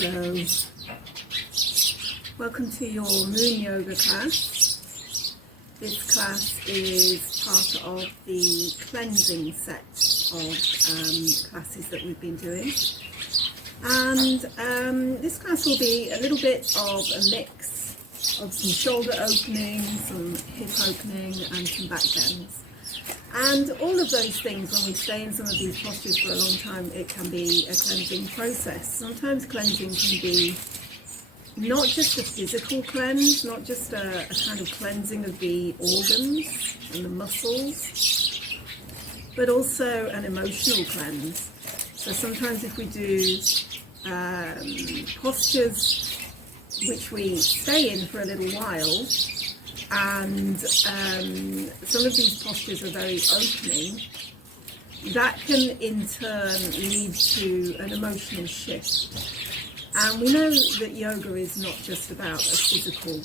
Hello, welcome to your Moon Yoga class. This class is part of the cleansing set of classes that we've been doing, and this class will be a little bit of a mix of some shoulder opening, some hip opening and some back bends. And all of those things, when we stay in some of these postures for a long time, it can be a cleansing process. Sometimes cleansing can be not just a physical cleanse, not just a kind of cleansing of the organs and the muscles, but also an emotional cleanse. So sometimes if we do postures which we stay in for a little while, and some of these postures are very opening, that can in turn lead to an emotional shift. And we know that yoga is not just about a physical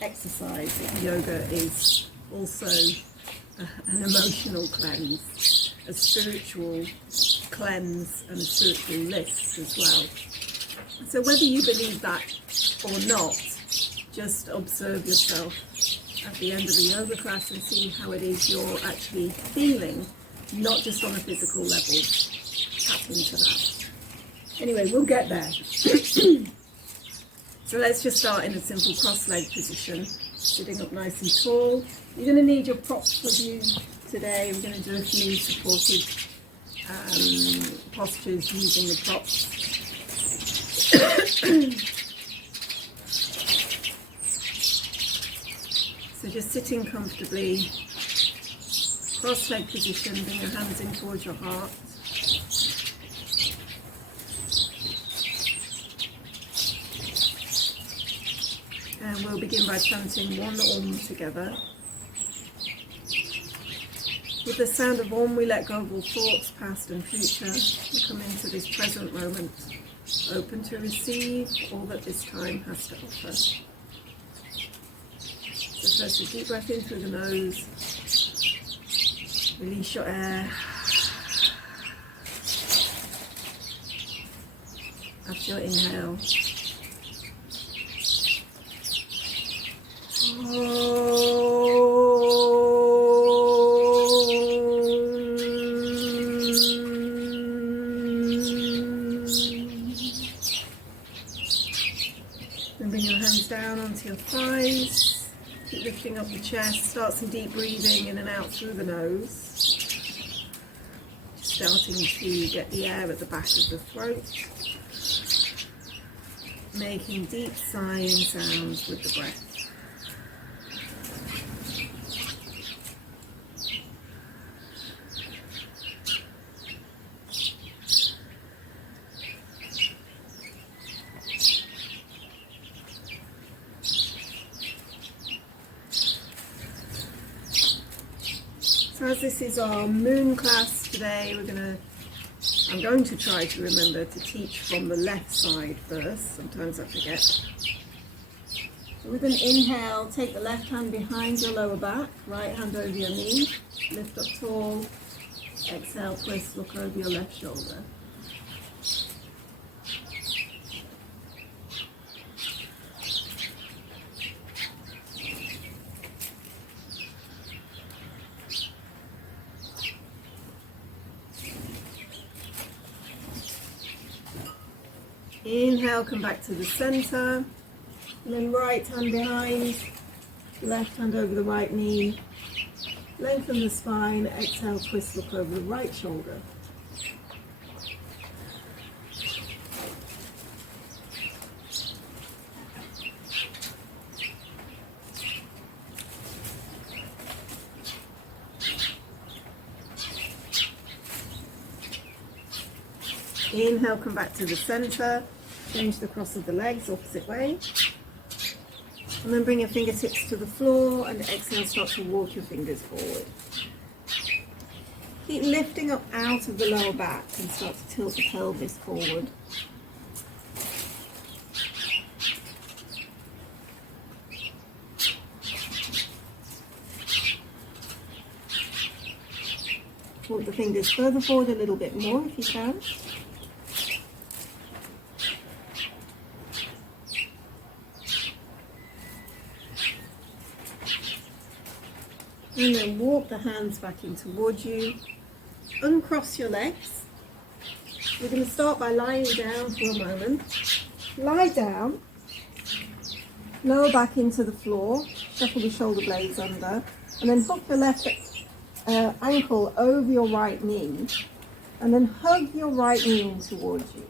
exercise. Yoga is also an emotional cleanse, a spiritual cleanse and a spiritual lift as well. So whether you believe that or not, just observe yourself at the end of the yoga class and see how it is you're actually feeling, not just on a physical level. Tap into that. Anyway, we'll get there. So let's just start in a simple cross-leg position, sitting up nice and tall. You're going to need your props with you today. We're going to do a few supportive postures using the props. So just sitting comfortably, cross-leg position, bring your hands in towards your heart. And we'll begin by chanting one Om together. With the sound of Om, we let go of all thoughts, past and future. We come into this present moment, open to receive all that this time has to offer. So first a deep breath in through the nose, release your air. After your inhale, and bring your hands down onto your thighs. Keep lifting up the chest, start some deep breathing in and out through the nose. Starting to get the air at the back of the throat. Making deep sighing sounds with the breath. So as this is our moon class today, I'm going to try to remember to teach from the left side first. Sometimes I forget. So with an inhale, take the left hand behind your lower back, right hand over your knee, lift up tall, exhale, twist, look over your left shoulder. Inhale, come back to the center, and then right hand behind, left hand over the right knee, lengthen the spine, exhale, twist, look over the right shoulder. Inhale, come back to the center, change the cross of the legs, opposite way. And then bring your fingertips to the floor and exhale, start to walk your fingers forward. Keep lifting up out of the lower back and start to tilt the pelvis forward. Walk the fingers further forward a little bit more if you can. And then walk the hands back in towards you. Uncross your legs. We're going to start by lying down for a moment. Lie down. Lower back into the floor. Shuffle the shoulder blades under. And then hook your left ankle over your right knee. And then hug your right knee in towards you.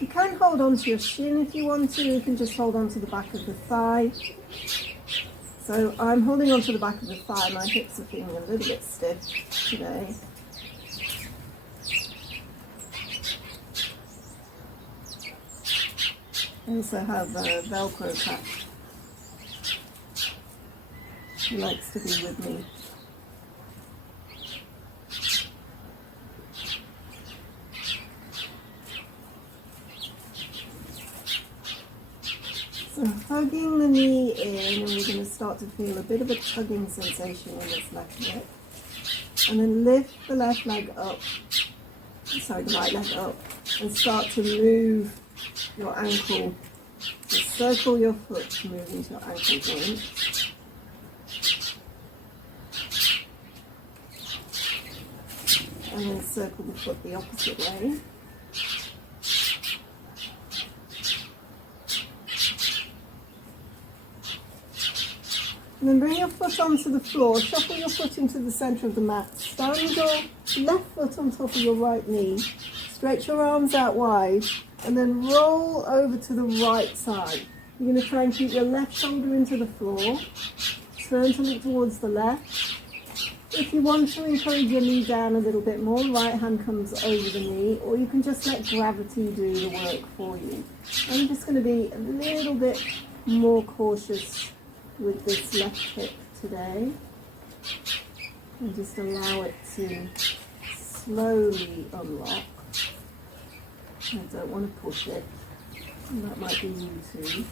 You can hold on to your shin if you want to. You can just hold on to the back of the thigh. So I'm holding on to the back of the thigh. My hips are feeling a little bit stiff today. I also have a Velcro cat who likes to be with me. So hugging the knee in, and we're going to start to feel a bit of a tugging sensation in this left hip. And then lift the left leg up, sorry, the right leg up, and start to move your ankle. So circle your foot to move into your ankle joint. And then circle the foot the opposite way. And then bring your foot onto the floor, shuffle your foot into the centre of the mat, stand your left foot on top of your right knee, stretch your arms out wide, and then roll over to the right side. You're going to try and keep your left shoulder into the floor, turn to look towards the left. If you want to encourage your knee down a little bit more, right hand comes over the knee, or you can just let gravity do the work for you. I'm just going to be a little bit more cautious with this left hip today, and just allow it to slowly unlock. I don't want to push it, and that might be you too.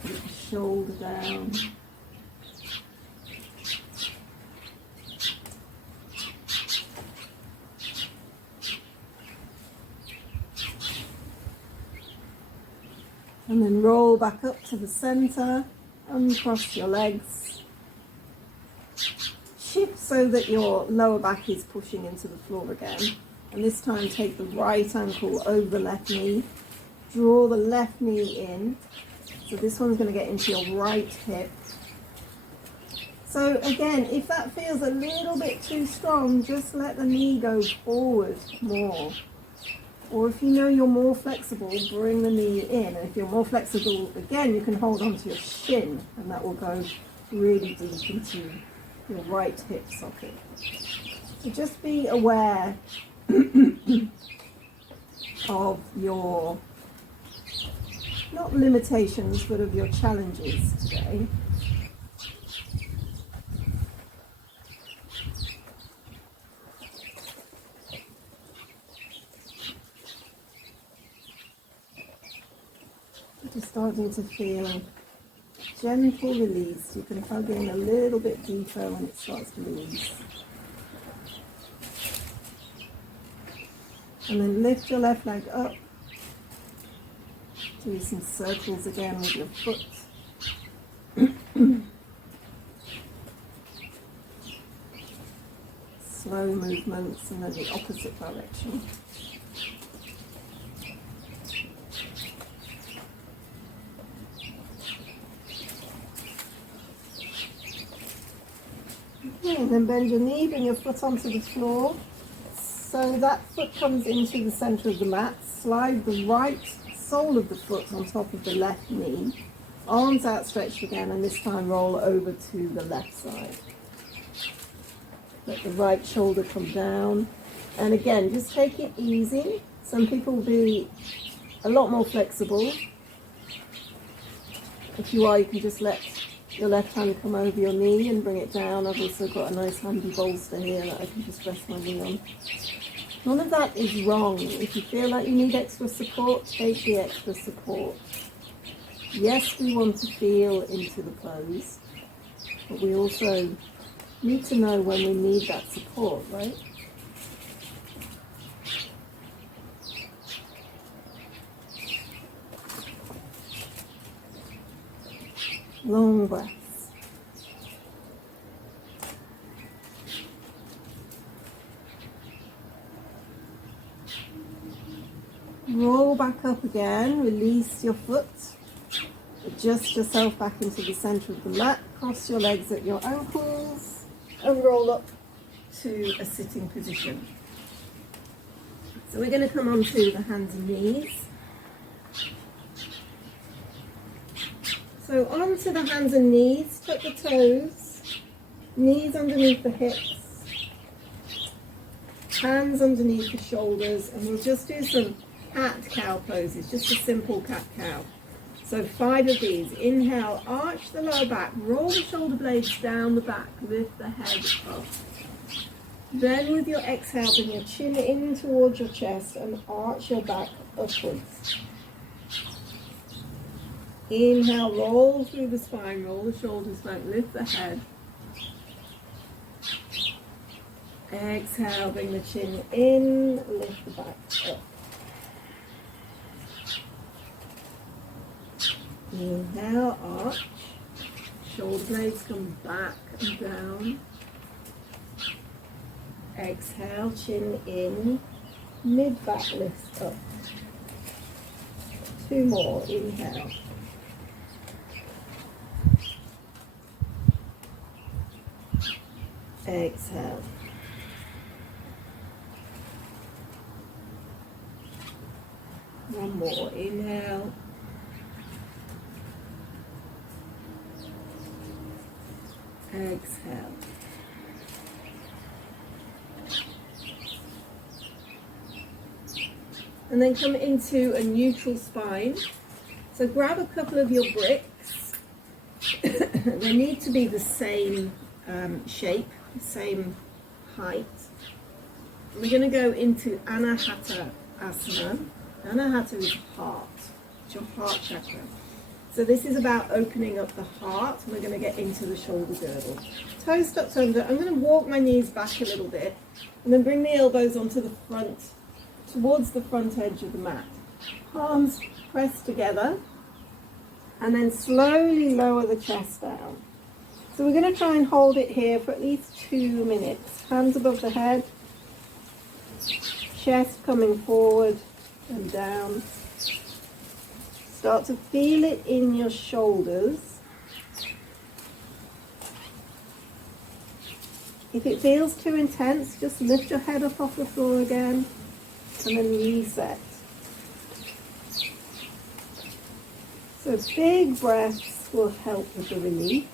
Put the shoulder down. And then roll back up to the center, uncross your legs. Shift so that your lower back is pushing into the floor again. And this time take the right ankle over the left knee. Draw the left knee in. So this one's going to get into your right hip. So again, if that feels a little bit too strong, just let the knee go forward more. Or if you know you're more flexible, bring the knee in. And if you're more flexible, again, you can hold onto your shin, and that will go really deep into your right hip socket. So just be aware of your, not limitations, but of your challenges today. Just starting to feel gentle release. You can hug in a little bit deeper when it starts to release. And then lift your left leg up. Do some circles again with your foot. Slow movements, and then the opposite direction. And then bend your knee, bring your foot onto the floor. So that foot comes into the center of the mat. Slide the right sole of the foot on top of the left knee. Arms outstretched again, and this time roll over to the left side. Let the right shoulder come down. And again, just take it easy. Some people will be a lot more flexible. If you are, you can just let your left hand come over your knee and bring it down. I've also got a nice handy bolster here that I can just rest my knee on. None of that is wrong. If you feel like you need extra support, take the extra support. Yes, we want to feel into the pose, but we also need to know when we need that support, right? Long breaths. Roll back up again, release your foot. Adjust yourself back into the center of the mat. Cross your legs at your ankles and roll up to a sitting position. So we're going to come onto the hands and knees. So onto the hands and knees, tuck the toes, knees underneath the hips, hands underneath the shoulders, and we'll just do some cat-cow poses, just a simple cat-cow. So 5 of these. Inhale, arch the lower back, roll the shoulder blades down the back, lift the head up. Then with your exhale, bring your chin in towards your chest and arch your back upwards. Inhale, roll through the spine, roll the shoulders back, lift the head. Exhale, bring the chin in, lift the back up. Inhale, arch, shoulder blades come back and down. Exhale, chin in, mid-back lift up. 2 more, inhale. Exhale. One more, inhale. Exhale. And then come into a neutral spine. So grab a couple of your bricks. They need to be the same shape, the same height. We're going to go into Anahata Asana. Anahata is heart. It's your heart chakra. So this is about opening up the heart. We're going to get into the shoulder girdle. Toes tucked under. I'm going to walk my knees back a little bit and then bring the elbows onto the front, towards the front edge of the mat. Palms pressed together and then slowly lower the chest down. So we're going to try and hold it here for at least 2 minutes. Hands above the head, chest coming forward and down. Start to feel it in your shoulders. If it feels too intense, just lift your head up off the floor again and then reset. So big breaths will help with the release.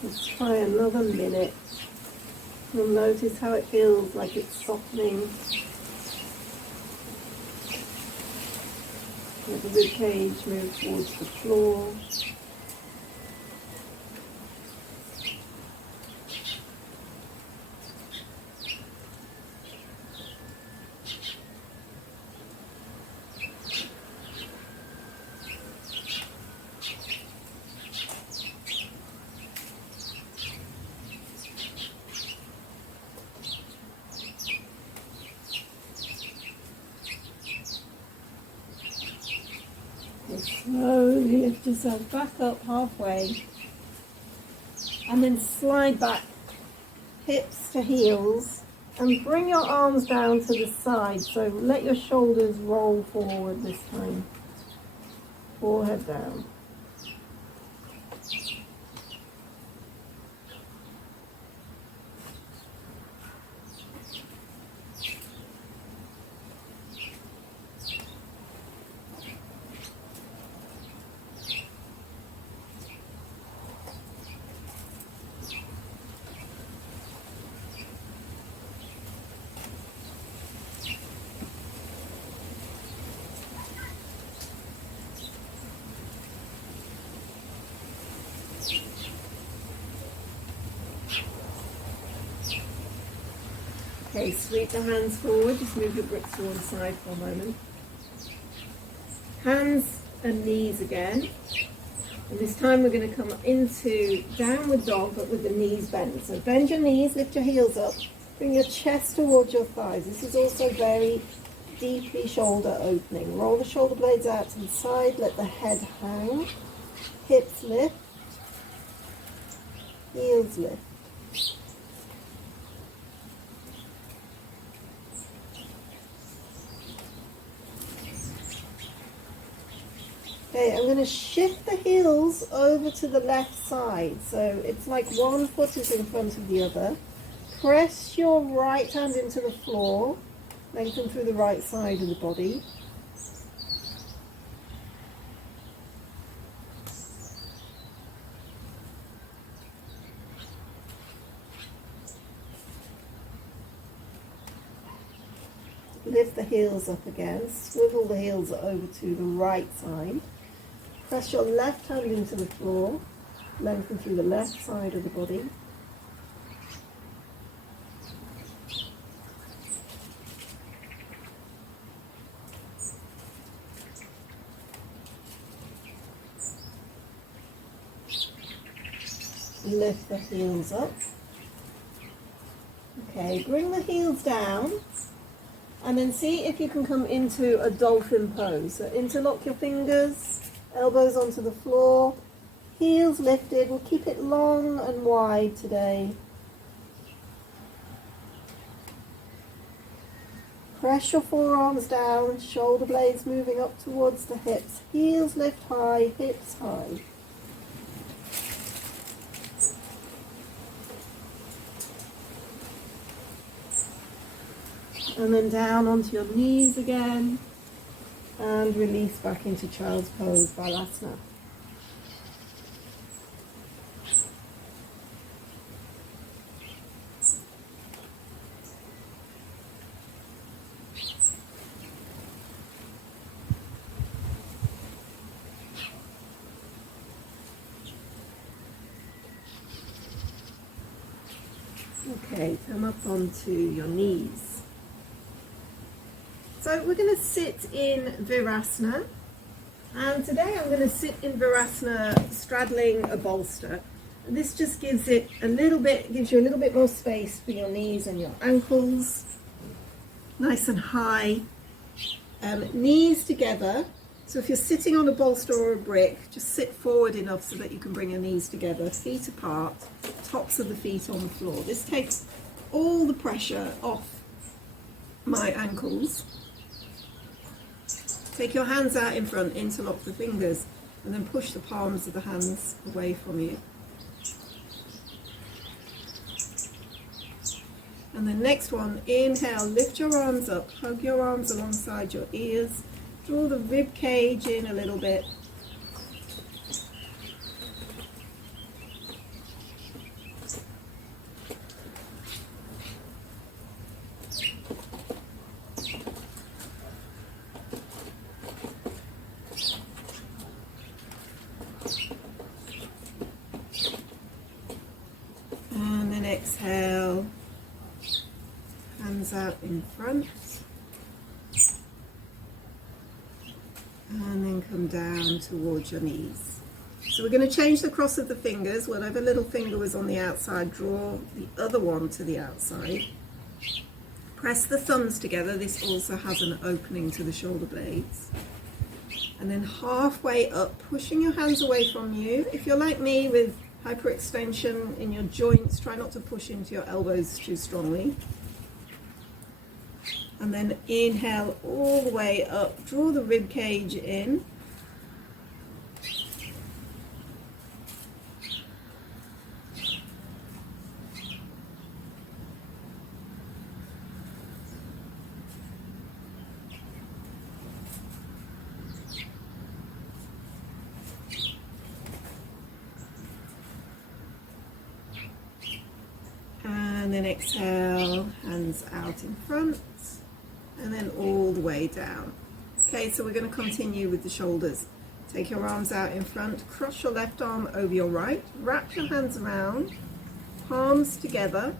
Let's try another minute. You'll notice how it feels like it's softening. Let the rib cage move towards the floor. Slowly lift yourself back up halfway and then slide back, hips to heels, and bring your arms down to the side. So let your shoulders roll forward this time, forehead down. Okay, sweep the hands forward, just move your bricks to one side for a moment. Hands and knees again. And this time we're going to come into downward dog, but with the knees bent. So bend your knees, lift your heels up, bring your chest towards your thighs. This is also very deeply shoulder opening. Roll the shoulder blades out to the side, let the head hang, hips lift, heels lift. Okay, I'm going to shift the heels over to the left side. So it's like one foot is in front of the other. Press your right hand into the floor. Lengthen through the right side of the body. Lift the heels up again. Swivel the heels over to the right side. Press your left hand into the floor. Lengthen through the left side of the body. Lift the heels up. Okay, bring the heels down and then see if you can come into a dolphin pose. So interlock your fingers, elbows onto the floor, heels lifted. We'll keep it long and wide today. Press your forearms down, shoulder blades moving up towards the hips. Heels lift high, hips high. And then down onto your knees again. And release back into child's pose, Balasana. Okay, come up onto your knees. So we're going to sit in Virasana, and today I'm going to sit in Virasana straddling a bolster. And this just gives you a little bit more space for your knees and your ankles. Nice and high. Knees together. So if you're sitting on a bolster or a brick, just sit forward enough so that you can bring your knees together, feet apart, tops of the feet on the floor. This takes all the pressure off my ankles. Take your hands out in front, interlock the fingers, and then push the palms of the hands away from you. And the next one, inhale, lift your arms up, hug your arms alongside your ears, draw the rib cage in a little bit. And then exhale, hands out in front. And then come down towards your knees. So we're going to change the cross of the fingers. Whatever little finger was on the outside, draw the other one to the outside. Press the thumbs together. This also has an opening to the shoulder blades. And then halfway up, pushing your hands away from you. If you're like me with hyperextension in your joints, try not to push into your elbows too strongly. And then inhale all the way up, draw the rib cage in. And then exhale, hands out in front. And then all the way down. Okay, so we're going to continue with the shoulders. Take your arms out in front, cross your left arm over your right, wrap your hands around, palms together,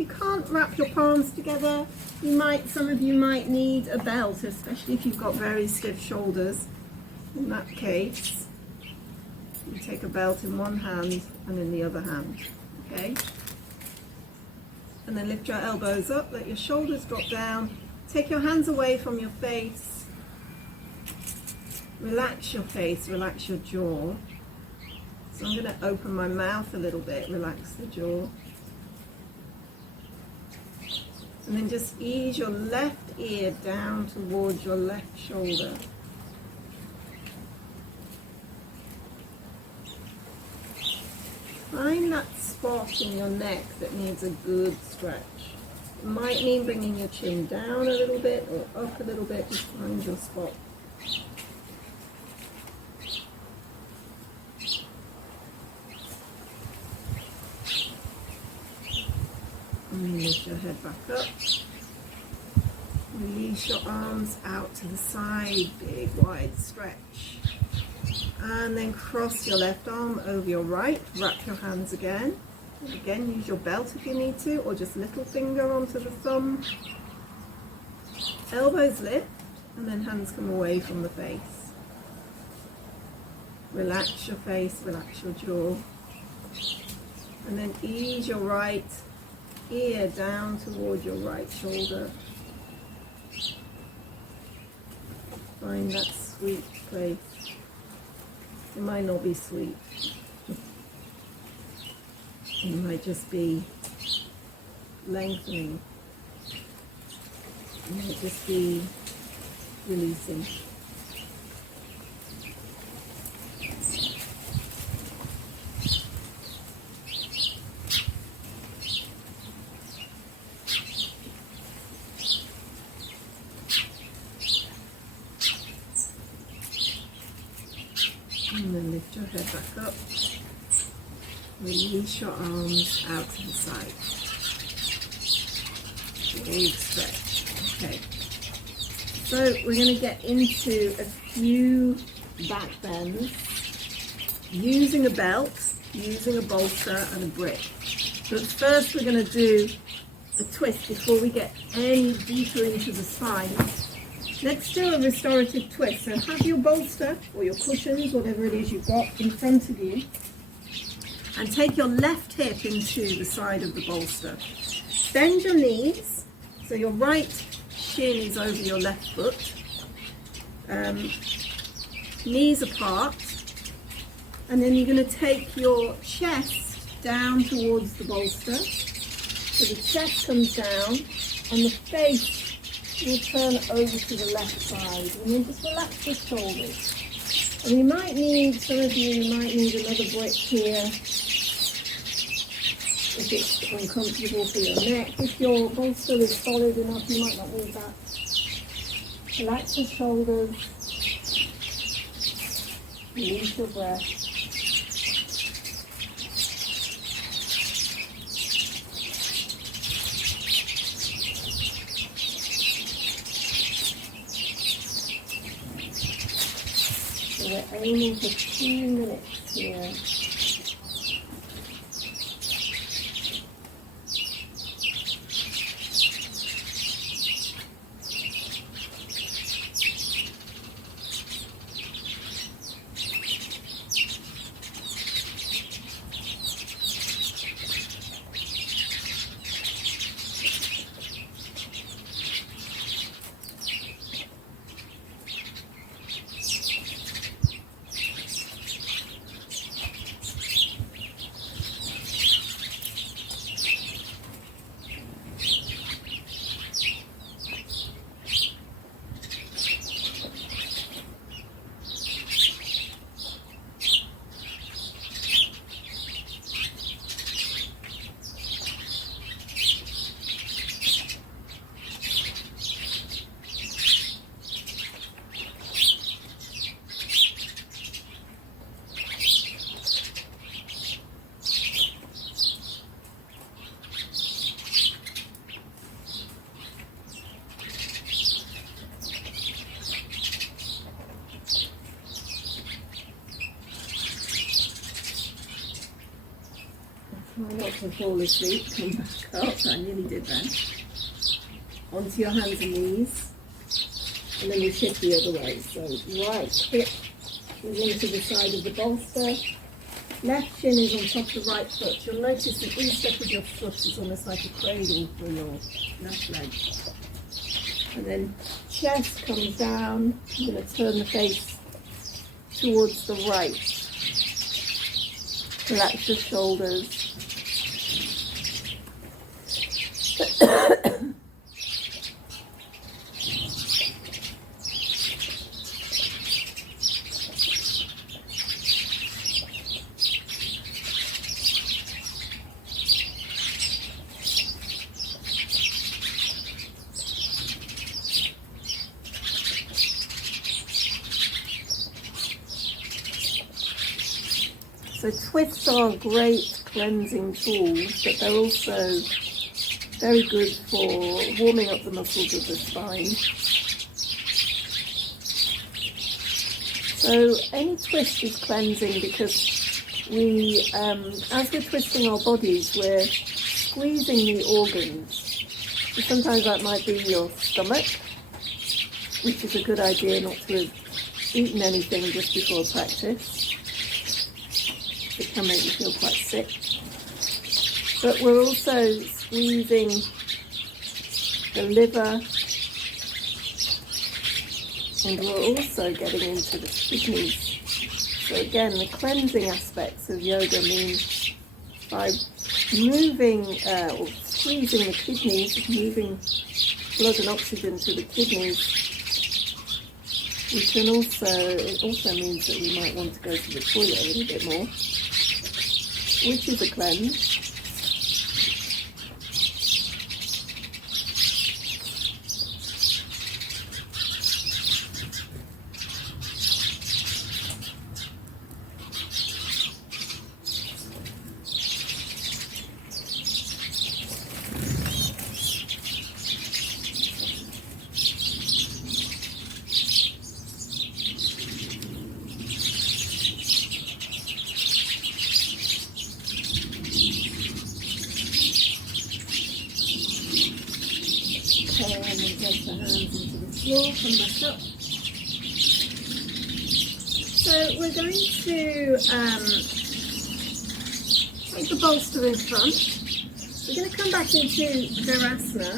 you can't wrap your palms together, some of you might need a belt, especially if you've got very stiff shoulders. In that case, you take a belt in one hand and in the other hand, okay? And then lift your elbows up, let your shoulders drop down, take your hands away from your face, relax your face, relax your jaw. So I'm going to open my mouth a little bit, relax the jaw. And then just ease your left ear down towards your left shoulder. Find that spot in your neck that needs a good stretch. It might mean bringing your chin down a little bit or up a little bit. Just find your spot. And lift your head back up. Release your arms out to the side, big wide stretch. And then cross your left arm over your right, wrap your hands again. Again, use your belt if you need to, or just little finger onto the thumb. Elbows lift, and then hands come away from the face. Relax your face, relax your jaw. And then ease your right ear down toward your right shoulder. Find that sweet place. It might not be sweet. It might just be lengthening. It might just be releasing. And then lift your head back up. Release your arms out to the side. Big stretch. Okay. So we're going to get into a few back bends using a belt, using a bolster and a brick. But first we're going to do a twist before we get any deeper into the spine. Let's do a restorative twist. So have your bolster or your cushions, whatever it is you've got in front of you, and take your left hip into the side of the bolster. Bend your knees, so your right shin is over your left foot, knees apart, and then you're going to take your chest down towards the bolster, so the chest comes down and the face will turn over to the left side, and then just relax the shoulders. And you might need, some of you might need another brick here if it's uncomfortable for your neck. If your bolster is solid enough, you might not need that. Relax the shoulders, release your breath. So we're aiming for 2 minutes here. Try not to fall asleep. Come back up. I nearly did then. Onto your hands and knees. And then we shift the other way. So right hip is into the side of the bolster. Left shin is on top of the right foot. You'll notice the instep of your foot is almost like a cradle for your left leg. And then chest comes down. I'm going to turn the face towards the right. Relax your shoulders. So twists are great cleansing tools, but they're also very good for warming up the muscles of the spine. So any twist is cleansing because we, as we're twisting our bodies, we're squeezing the organs. So sometimes that might be your stomach, which is a good idea not to have eaten anything just before practice. It can make you feel quite sick. But we're also squeezing the liver, and we're also getting into the kidneys. So again, the cleansing aspects of yoga mean by moving or squeezing the kidneys, moving blood and oxygen to the kidneys, we can also, it also means that we might want to go to the toilet a little bit more, which is a cleanse. Place the hands into the floor, come back up. So we're going to take the bolster in front. We're going to come back into Virasana,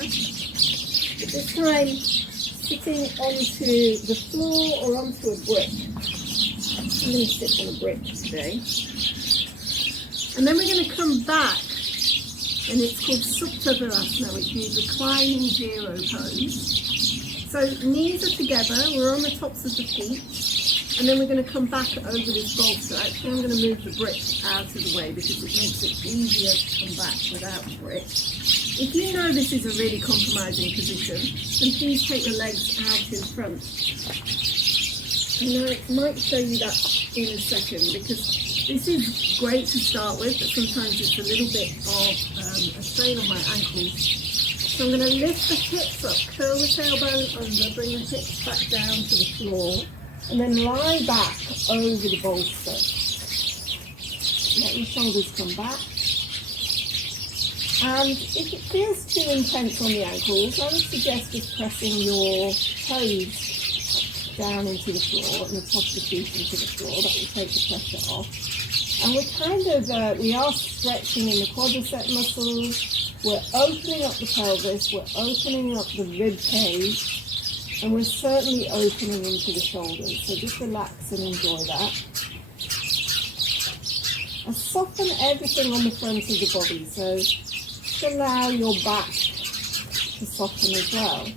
but this time sitting onto the floor or onto a brick. I'm going to sit on a brick today. And then we're going to come back, and it's called Supta Virasana, which means reclining zero pose. So knees are together, we're on the tops of the feet, and then we're going to come back over this bolster. Actually, I'm going to move the brick out of the way because it makes it easier to come back without the brick. If you know this is a really compromising position, then please take the legs out in front. And I might show you that in a second because this is great to start with, but sometimes it's a little bit of a strain on my ankles. So I'm going to lift the hips up, curl the tailbone under, bring the hips back down to the floor, and then lie back over the bolster. Let your shoulders come back. And if it feels too intense on the ankles, I would suggest just pressing your toes down into the floor and the top of the feet into the floor. That will take the pressure off. And we're kind of, we are stretching in the quadricep muscles. We're opening up the pelvis, we're opening up the rib cage, and we're certainly opening into the shoulders. So just relax and enjoy that. And soften everything on the front of the body. So just allow your back to soften as well.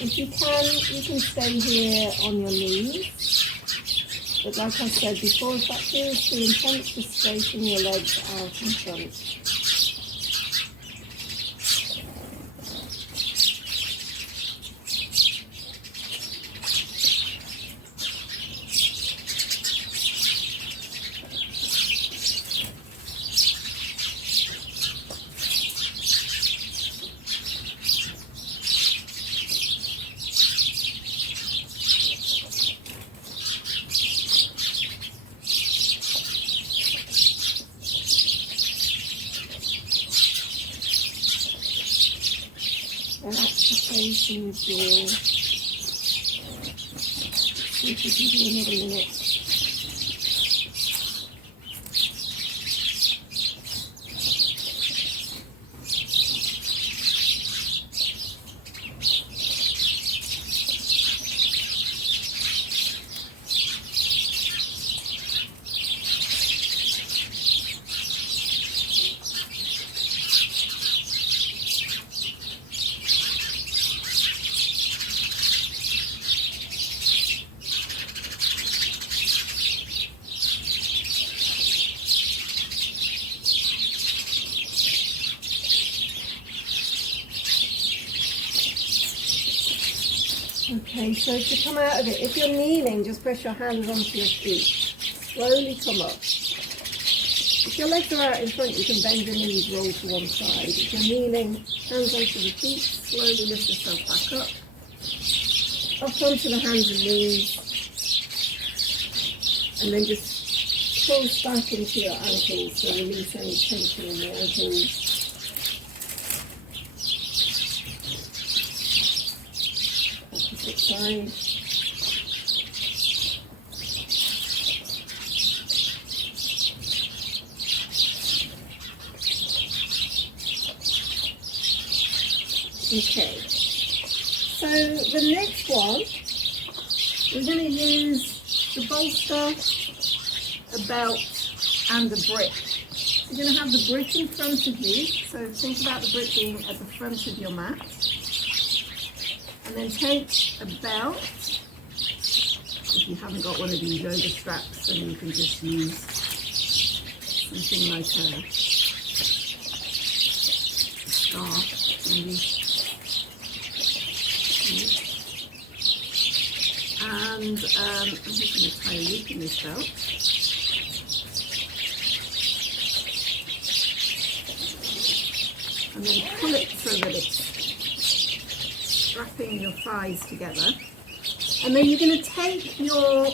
If you can stay here on your knees. But like I said before, if that feels too intense, just straighten your legs out in front. space in your jaw. See if you can do another minute. Okay, so to come out of it, if you're kneeling, just press your hands onto your feet. Slowly come up. If your legs are out in front, you can bend your knees, roll to one side. If you're kneeling, hands onto the feet, slowly lift yourself back up. Up onto the hands and knees. And then just push back into your ankles, so release any tension in the ankles. Side. Okay, so the next one, we're going to use the bolster, a belt and a brick. You're going to have the brick in front of you, so think about the brick being at the front of your mat. And then take a belt. If you haven't got one of these yoga straps, then you can just use something like a scarf, maybe. And I'm just going to tie a loop in this belt. And then pull it so that it's wrapping your thighs together, and then you're going to take your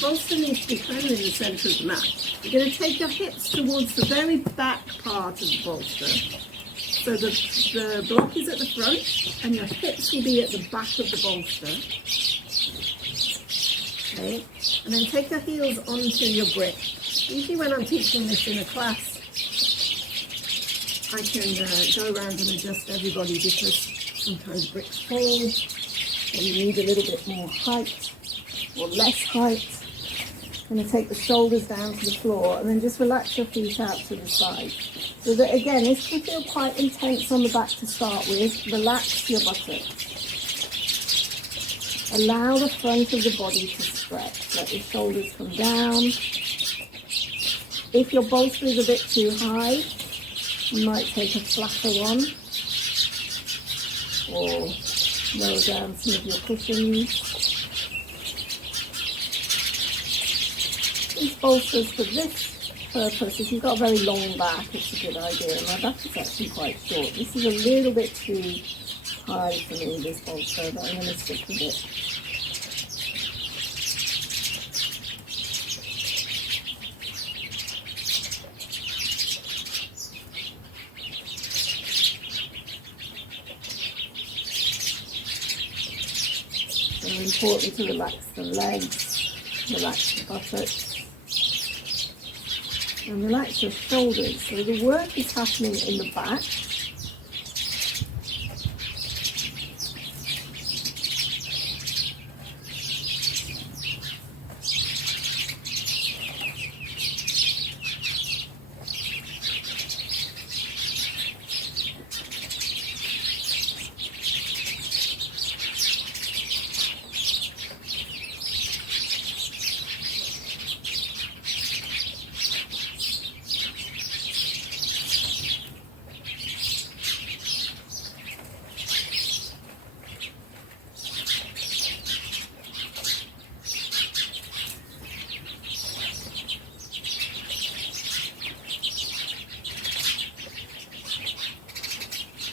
bolster needs to be kind of in the centre of the mat. You're going to take your hips towards the very back part of the bolster, so the block is at the front and your hips will be at the back of the bolster. Okay, and then take your heels onto your brick. Usually when I'm teaching this in a class, I can go around and adjust everybody because sometimes bricks fall, or you need a little bit more height or less height. I'm going to take the shoulders down to the floor and then just relax your feet out to the side. So that again, this can feel quite intense on the back to start with. Relax your buttocks. Allow the front of the body to stretch. Let your shoulders come down. If your bolster is a bit too high, you might take a flatter one, or lower down some of your cushions. These bolsters for this purpose, if you've got a very long back, it's a good idea. My back is actually quite short. This is a little bit too high for me, this bolster, but I'm going to stick with it. Important to relax the legs, relax the buttocks, and relax your shoulders. So the work is happening in the back.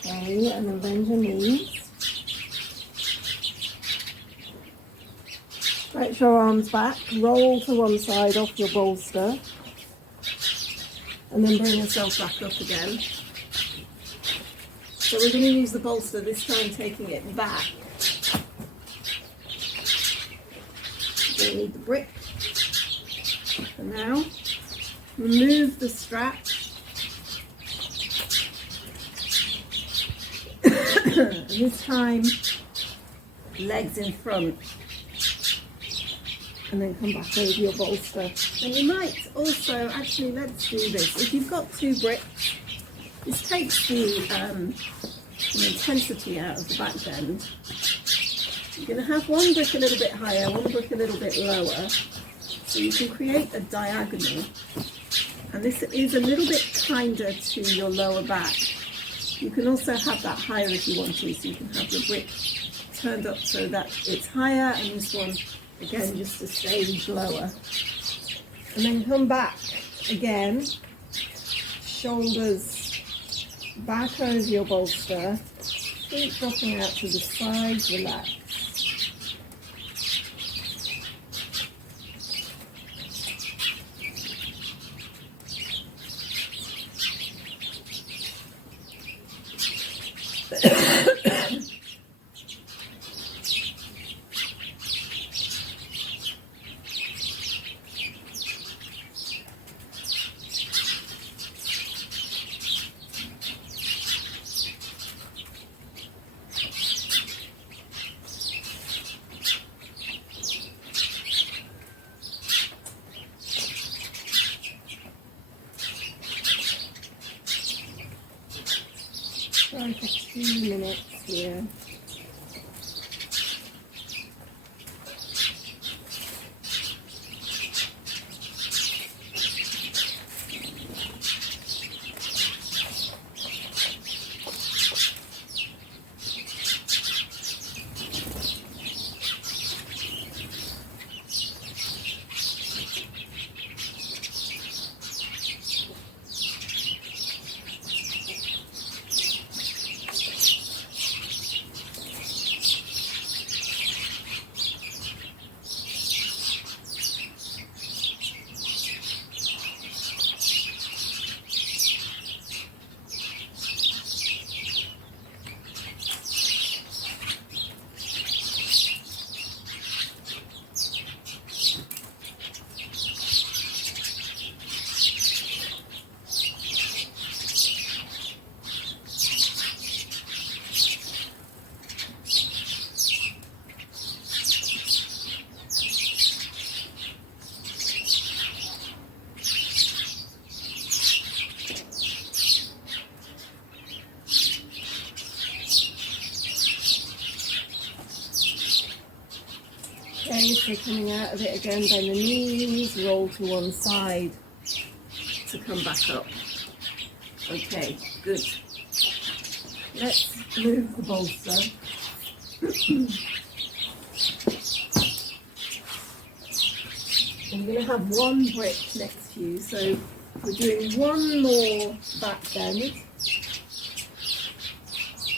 Okay, and then bend your knees. Stretch your arms back, roll to one side off your bolster, and then bring yourself back up again. So we're going to use the bolster, this time taking it back. We're going to need the brick. For now, remove the strap. And this time, legs in front. And then come back over your bolster. And you might also, actually let's do this. If you've got 2 bricks, this takes the intensity out of the back bend. You're going to have one brick a little bit higher, one brick a little bit lower. So you can create a diagonal. And this is a little bit kinder to your lower back. You can also have that higher if you want to, so you can have the brick turned up so that it's higher, and this one, again, just a stage lower. And then come back again, shoulders back over your bolster, feet dropping out to the sides, relax. Try for 2 minutes here. Okay, so coming out of it again, bend the knees, roll to one side to come back up. Okay, good. Let's move the bolster. I'm going to have one brick next to you, so we're doing one more back bend.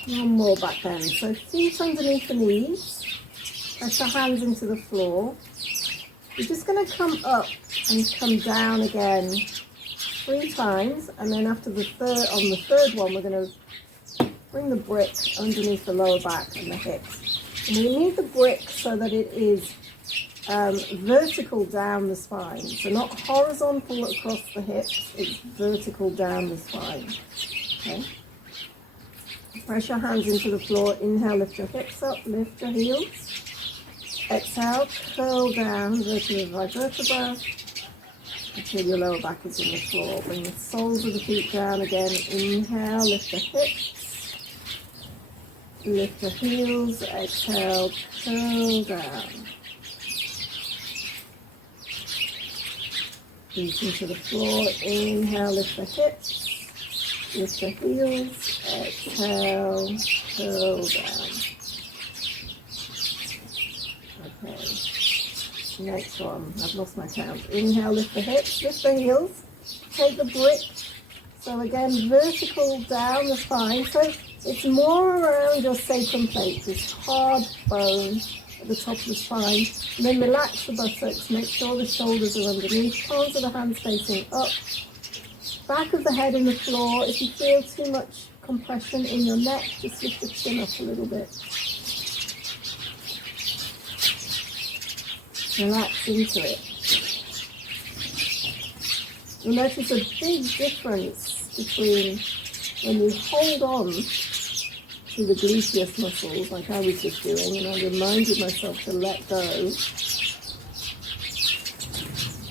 One more back bend. So feet underneath the knees. Press your hands into the floor. You're just going to come up and come down again 3 times, and then after the third one, we're going to bring the brick underneath the lower back and the hips. And we need the brick so that it is vertical down the spine. So not horizontal across the hips, it's vertical down the spine. Okay. Press your hands into the floor. Inhale, lift your hips up, lift your heels. Exhale, curl down vertebra by vertebra until your lower back is in the floor. Bring the soles of the feet down again. Inhale, lift the hips, lift the heels. Exhale, curl down. Feet into the floor. Inhale, lift the hips, lift the heels. Exhale, curl down. Okay, next one, I've lost my count. Inhale, lift the hips, lift the heels, take the brick. So again, vertical down the spine. So it's more around your sacrum plate, this hard bone at the top of the spine. And then relax the buttocks, make sure the shoulders are underneath, palms of the hands facing up. back of the head in the floor. If you feel too much compression in your neck, just lift the chin up a little bit. Relax into it. You'll notice a big difference between when you hold on to the gluteus muscles, like I was just doing, and I reminded myself to let go.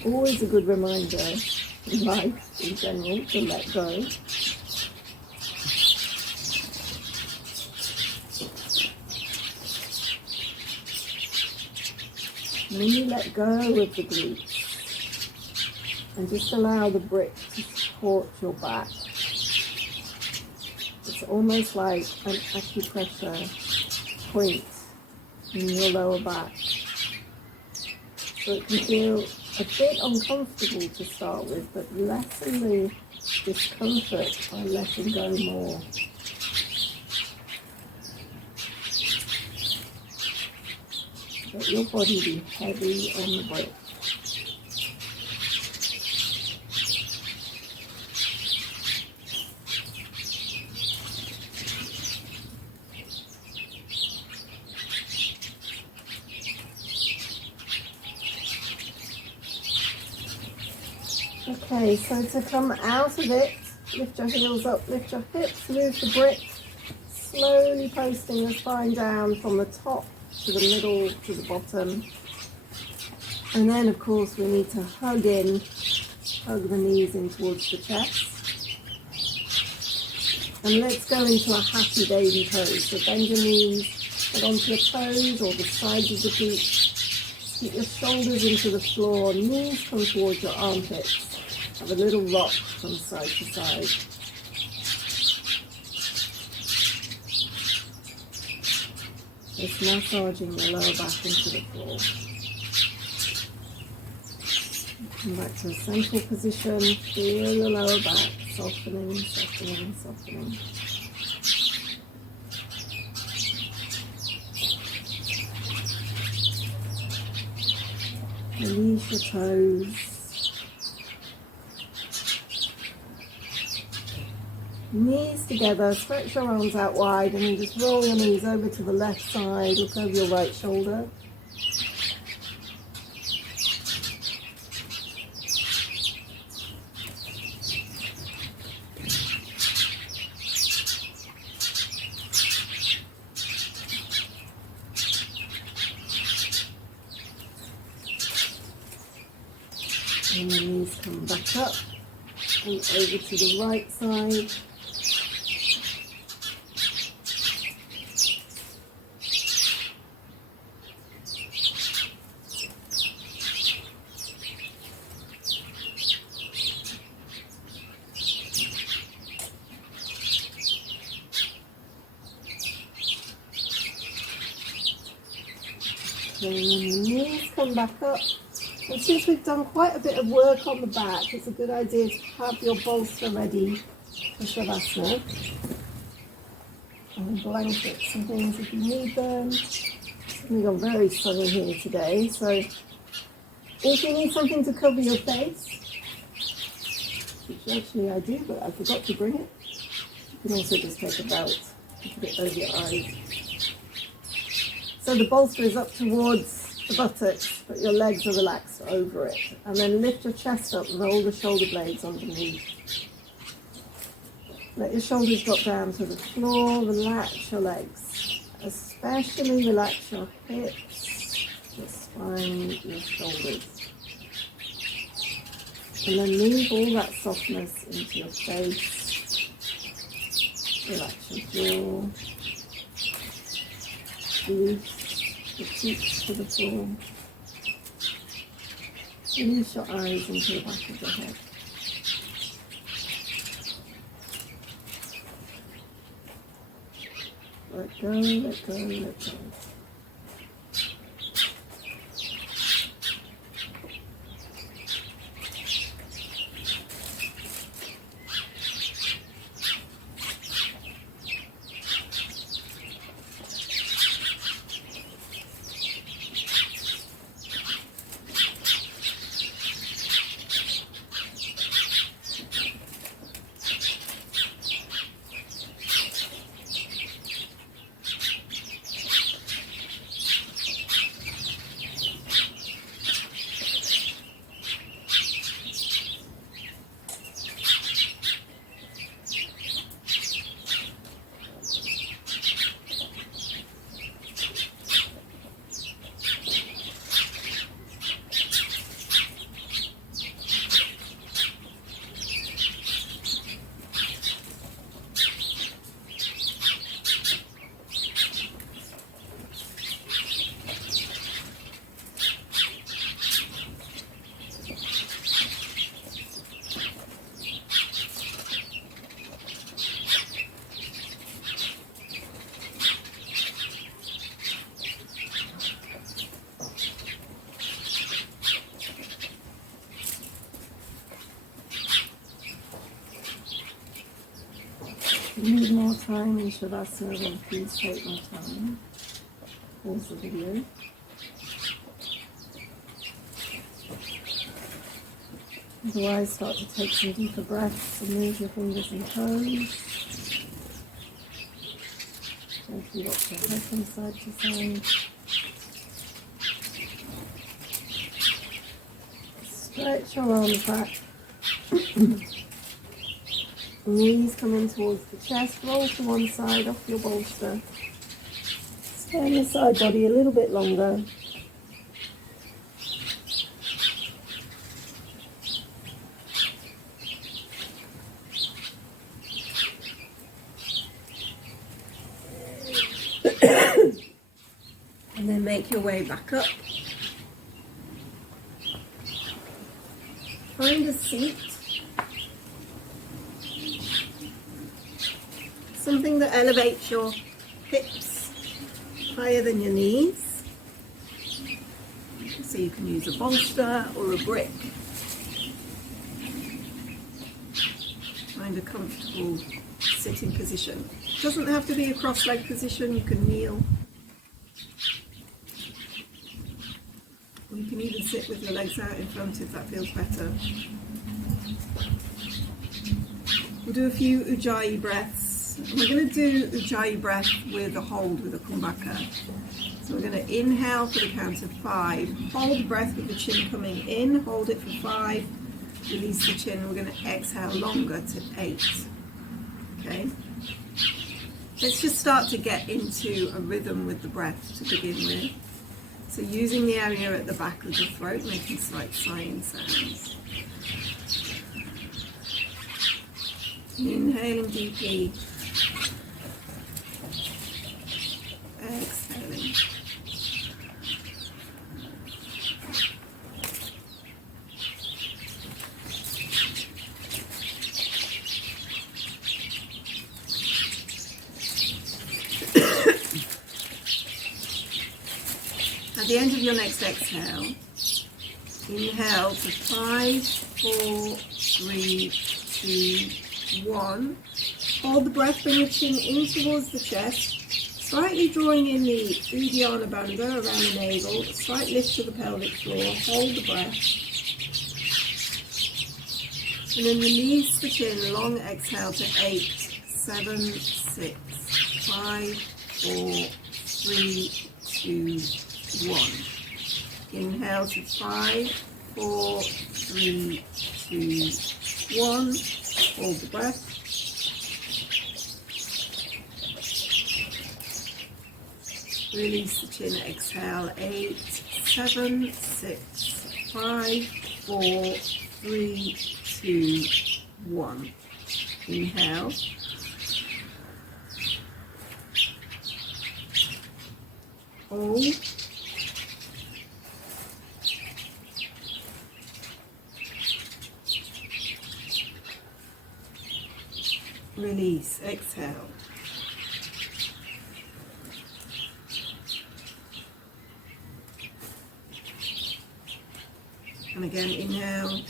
Always a good reminder in life in general to let go. And when you let go of the glutes and just allow the brick to support your back, it's almost like an acupressure point in your lower back. So it can feel a bit uncomfortable to start with, but lessen the discomfort by letting go more. Let your body be heavy on the brick. Okay, so to come out of it, lift your heels up, lift your hips, move the brick, slowly posting the spine down from the top to the middle to the bottom. And then of course we need to hug the knees in towards the chest. And let's go into a happy baby pose. So bend your knees, head onto your toes or the sides of the feet. Keep your shoulders into the floor, knees come towards your armpits. Have a little rock from side to side. Just massaging the lower back into the floor. Come back to a central position. Feel your lower back softening, softening, softening. Release your toes. Knees together, stretch your arms out wide and then just roll your knees over to the left side, look over your right shoulder. And the knees come back up and over to the right side. And then the knees come back up. And since we've done quite a bit of work on the back, it's a good idea to have your bolster ready for Shavasana. And blankets and things if you need them. We've got very sunny here today, so if you need something to cover your face, which actually I do, but I forgot to bring it, you can also just take a belt to put it over your eyes. So the bolster is up towards the buttocks, but your legs are relaxed over it. And then lift your chest up, roll the shoulder blades underneath. Let your shoulders drop down to the floor, relax your legs. Especially relax your hips, your spine, your shoulders. And then move all that softness into your face. Relax your jaw. Release the cheeks to the floor. Release your eyes into the back of your head. Let go, let go, let go. If you need more time in Shavasana, then please take more time. Pause the video. Otherwise, start to take some deeper breaths and move your fingers and toes. Gently rock your head from side to side. Stretch your arms back. Knees come in towards the chest. Roll to one side off your bolster. Stay on your side body a little bit longer. And then make your way back up. Find a seat. Something that elevates your hips higher than your knees. So you can use a bolster or a brick. Find a comfortable sitting position. It doesn't have to be a cross-leg position, you can kneel. Or you can even sit with your legs out in front if that feels better. We'll do a few Ujjayi breaths. And we're going to do Ujjayi breath with a hold, with a kumbhaka. So we're going to inhale for the count of 5. Hold the breath with the chin coming in. Hold it for 5. Release the chin. We're going to exhale longer to 8. Okay? Let's just start to get into a rhythm with the breath to begin with. So using the area at the back of the throat, making slight sighing sounds. Inhaling deeply. Exhaling. At the end of your next exhale, inhale to 5, 4, 3, 2, 1. Hold the breath, bring the chin in towards the chest, slightly drawing in the Uddiyana Bandha around the navel, a slight lift to the pelvic floor, hold the breath. And then release the chin, long exhale to 8, 7, 6, 5, 4, 3, 2, 1. Inhale to 5, 4, 3, 2, 1. Hold the breath. Release the chin, exhale 8, 7, 6, 5, 4, 3, 2, 1. Inhale. Hold. Release, exhale. And again, inhale.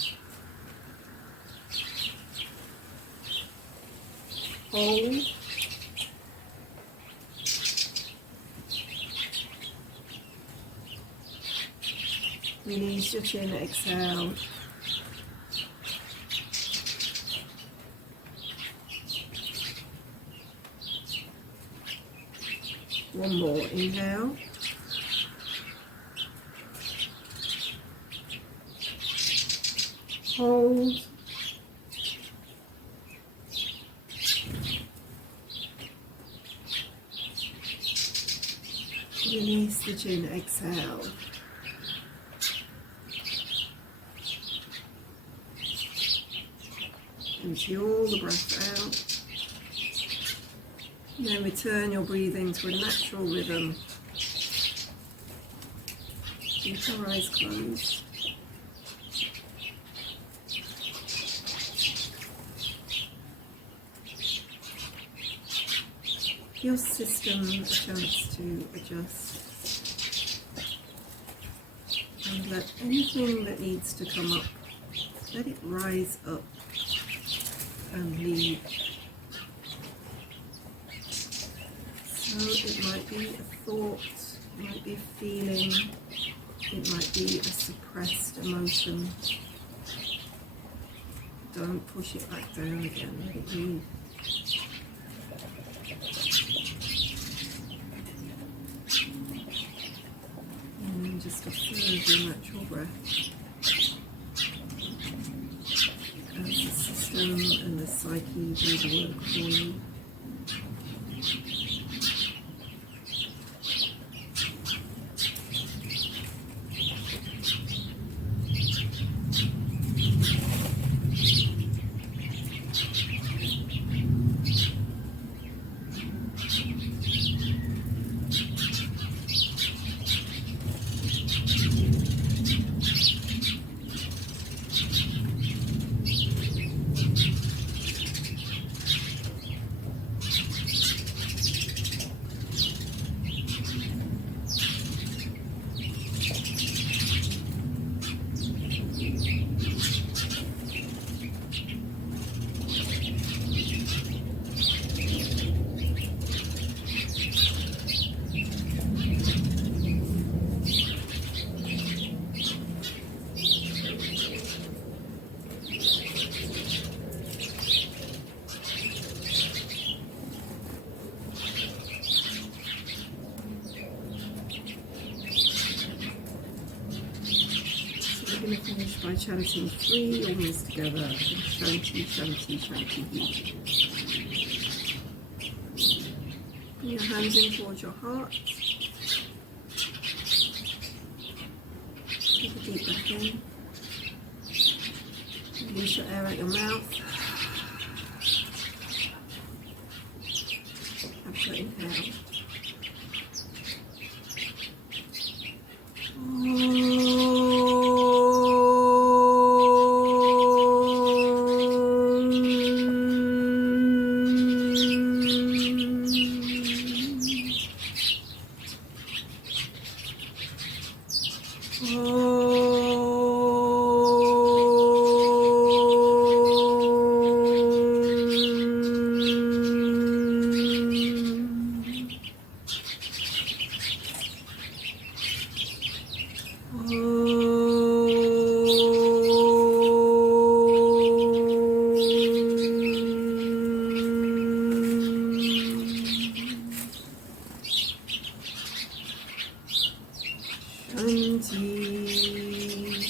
Hold. Release your chin, exhale. One more, inhale. Hold. Release the chin, exhale. Empty all the breath out. And then return your breathing to a natural rhythm. Keep your eyes closed. Give your system a chance to adjust. And let anything that needs to come up, let it rise up and leave. It might be a thought, it might be a feeling, it might be a suppressed emotion. Don't push it back down again, let it leave. And then just observe your natural breath as the system and the psyche do the work for you. We're going to finish by chanting 3 omens together. Shanti, Shanti, Shanti. Bring your hands in towards your heart. Take a deep breath in. Release your air out your mouth. Have your inhale.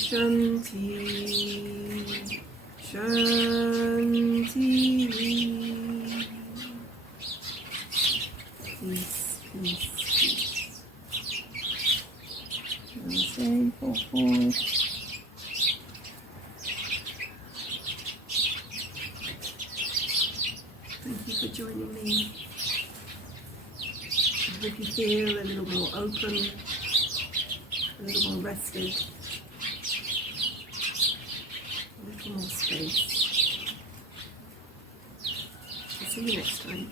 Shanti, Shanti, peace, peace, peace. Namaste, fall forward. Thank you for joining me. I hope you feel a little more open, a little more rested, a little more space. I'll see you next time.